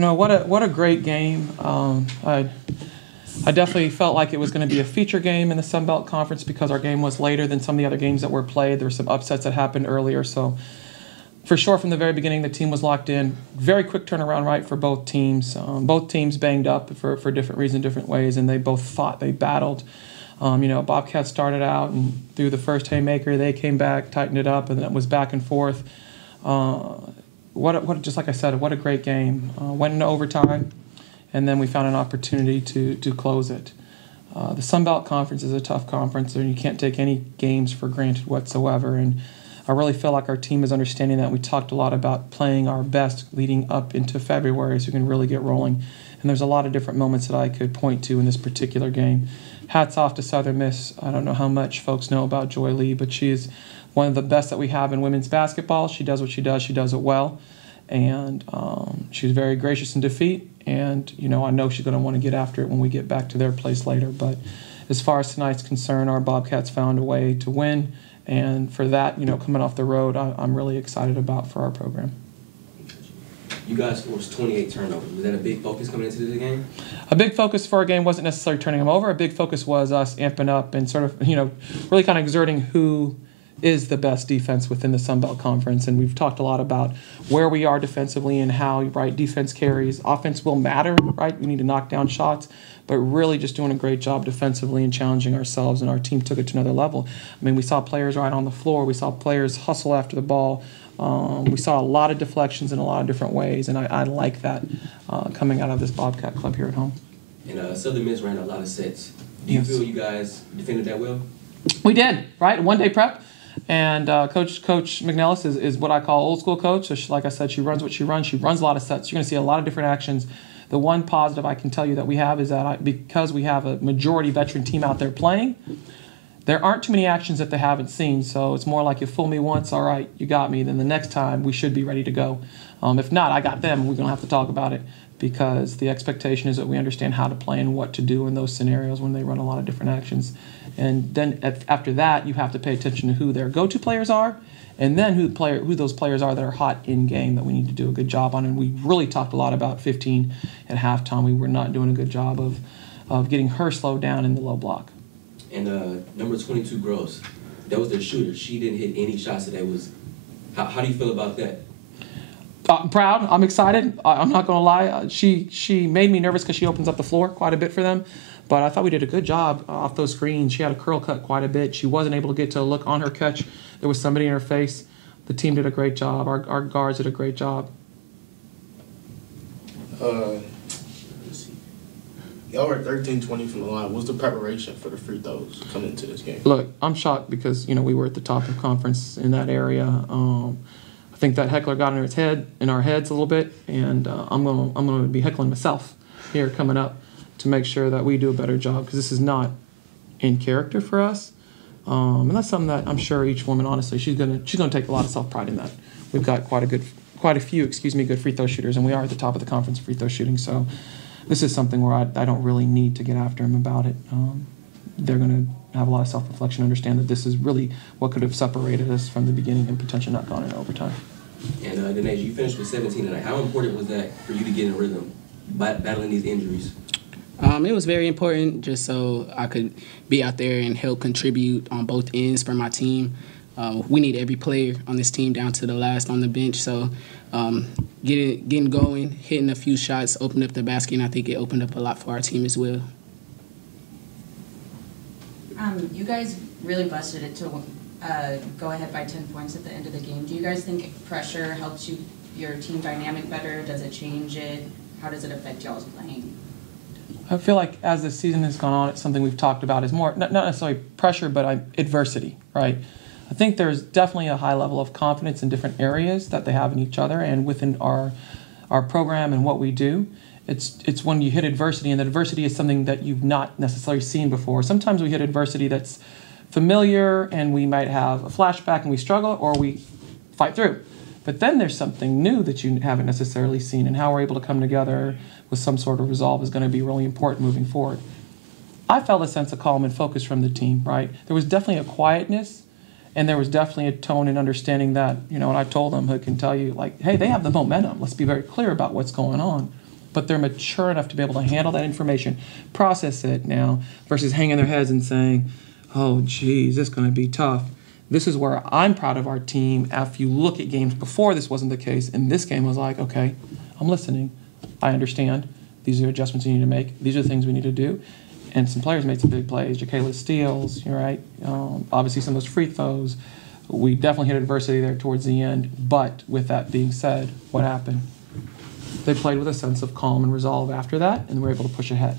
what a great game. I definitely felt like it was going to be a feature game in the Sun Belt Conference because our game was later than some of the other games that were played. There were some upsets that happened earlier, so for sure from the very beginning the team was locked in. Very quick turnaround right for both teams. Both teams banged up for different reasons, different ways, and they both fought. They battled. Bobcats started out and threw the first haymaker. They came back, tightened it up, and then it was back and forth. Just like I said, what a great game. Went into overtime, and then we found an opportunity to close it. The Sun Belt Conference is a tough conference, and you can't take any games for granted whatsoever. And I really feel like our team is understanding that. We talked a lot about playing our best leading up into February so we can really get rolling. And there's a lot of different moments that I could point to in this particular game. Hats off to Southern Miss. I don't know how much folks know about Joy Lee, but she is one of the best that we have in women's basketball. She does what she does. She does it well. And she's very gracious in defeat. And, I know she's going to want to get after it when we get back to their place later. But as far as tonight's concerned, our Bobcats found a way to win. And for that, coming off the road, I'm really excited about for our program. You guys forced 28 turnovers. Was that a big focus coming into the game? A big focus for our game wasn't necessarily turning them over. A big focus was us amping up and sort of, really kind of exerting who is the best defense within the Sun Belt Conference. And we've talked a lot about where we are defensively and how, right, defense carries. Offense will matter, right? We need to knock down shots, but really just doing a great job defensively and challenging ourselves, and our team took it to another level. I mean, we saw players right on the floor. We saw players hustle after the ball. We saw a lot of deflections in a lot of different ways, and I like that coming out of this Bobcat club here at home. And Southern Miss ran a lot of sets. Do you feel you guys defended that well? We did, right? One-day prep. And Coach McNellis is what I call old school coach. So like I said, she runs what she runs. She runs a lot of sets. You're going to see a lot of different actions. The one positive I can tell you that we have is that because we have a majority veteran team out there playing, there aren't too many actions that they haven't seen. So it's more like you fool me once, all right, you got me. Then the next time we should be ready to go. If not, I got them. We're going to have to talk about it because the expectation is that we understand how to play and what to do in those scenarios when they run a lot of different actions. And then after that, you have to pay attention to who their go-to players are, and then who those players are that are hot in game that we need to do a good job on. And we really talked a lot about 15 at halftime. We were not doing a good job of getting her slowed down in the low block. And number 22, Gross, that was their shooter. She didn't hit any shots today. How do you feel about that? I'm proud. I'm excited. I'm not going to lie. She made me nervous because she opens up the floor quite a bit for them. But I thought we did a good job off those screens. She had a curl cut quite a bit. She wasn't able to get to a look on her catch. There was somebody in her face. The team did a great job. Our guards did a great job. Y'all were 13-20 from the line. What's the preparation for the free throws coming into this game? Look, I'm shocked because we were at the top of the conference in that area. I think that heckler got in our heads a little bit, and I'm gonna be heckling myself here coming up to make sure that we do a better job because this is not in character for us, and that's something that I'm sure each woman, honestly, she's gonna take a lot of self-pride in that. We've got quite a few good free throw shooters, and we are at the top of the conference free throw shooting. So this is something where I don't really need to get after them about it. They're gonna have a lot of self-reflection, understand that this is really what could have separated us from the beginning and potentially not gone in overtime. And Dinesh, you finished with 17 tonight. How important was that for you to get in a rhythm, battling these injuries? It was very important just so I could be out there and help contribute on both ends for my team. We need every player on this team down to the last on the bench. So getting going, hitting a few shots, opened up the basket, and I think it opened up a lot for our team as well. You guys really busted it to go ahead by 10 points at the end of the game. Do you guys think pressure helps your team dynamic better? Does it change it? How does it affect y'all's playing? I feel like as the season has gone on, it's something we've talked about is more, not necessarily pressure, but adversity, right? I think there's definitely a high level of confidence in different areas that they have in each other and within our program and what we do. It's when you hit adversity, and that adversity is something that you've not necessarily seen before. Sometimes we hit adversity that's familiar and we might have a flashback and we struggle or we fight through. But then there's something new that you haven't necessarily seen, and how we're able to come together with some sort of resolve is going to be really important moving forward. I felt a sense of calm and focus from the team, right? There was definitely a quietness, and there was definitely a tone and understanding that, and I told them, who can tell you, like, hey, they have the momentum. Let's be very clear about what's going on. but they're mature enough to be able to handle that information, process it now, versus hanging their heads and saying, oh, geez, this is going to be tough. This is where I'm proud of our team. If you look at games before this wasn't the case, and this game was like, okay, I'm listening. I understand. These are adjustments you need to make. These are the things we need to do. And some players made some big plays. Jacayla steals, you're right. Obviously, some of those free throws. We definitely hit adversity there towards the end. But with that being said, what happened? They played with a sense of calm and resolve after that, and were able to push ahead.